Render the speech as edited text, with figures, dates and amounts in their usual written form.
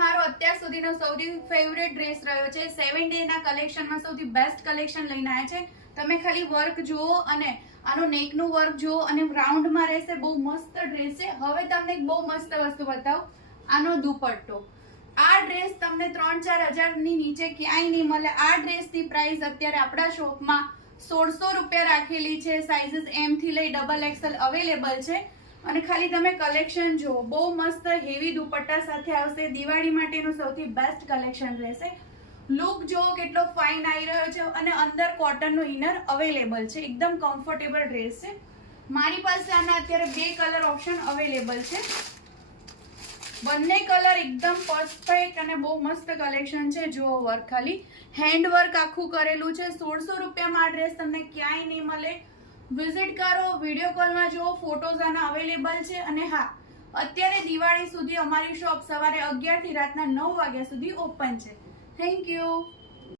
મારો અત્યાર સુધીનો સૌથી ફેવરેટ ડ્રેસ રહ્યો છે. 7 ડે ના કલેક્શનમાં સૌથી બેસ્ટ કલેક્શન લઈને આવ્યા છે. તમે ખાલી વર્ક જુઓ અને આનું નેકનું વર્ક જુઓ અને રાઉન્ડમાં રહેશે. બહુ મસ્ત ડ્રેસ છે. હવે તમને એક બહુ મસ્ત વસ્તુ બતાવું. આનો દુપટ્ટો. આ ડ્રેસ તમને 3-4 હજારની નીચે ક્યાંય નહીં મળે. આ ડ્રેસની પ્રાઇસ અત્યારે આપણા શોપમાં 1600 રૂપિયા રાખેલી છે. સાઇઝીસ M થી લઈ XXL અવેલેબલ છે. અને ખાલી તમે કલેક્શન જુઓ. બહુ મસ્ત હેવી દુપટ્ટા સાથે આવશે. દિવાળી માટેનું સૌથી બેસ્ટ કલેક્શન રહેશે. લુક જો કેટલો ફાઇન આવી રહ્યો છે અને અંદર કોટનનું ઇનર અવેલેબલ છે. એકદમ કમ્ફર્ટેબલ ડ્રેસ છે. મારી પાસે આના અત્યારે 2 કલર ઓપ્શન અવેલેબલ છે. બંને કલર એકદમ પરફેક્ટ અને બહુ મસ્ત કલેક્શન છે. જુઓ વર્ક ખાલી હેન્ડ વર્ક આખું કરેલું છે. 1600 રૂપિયામાં આ ડ્રેસ તમને ક્યાંય નહીં મળે. વિઝિટ કરો, વિડીયો કોલમાં જુઓ, ફોટોઝ આના અવેલેબલ છે. અને હા, અત્યારે દિવાળી સુધી અમારી શોપ સવારે 11 થી રાતના 9 વાગ્યા સુધી ઓપન છે. Thank you.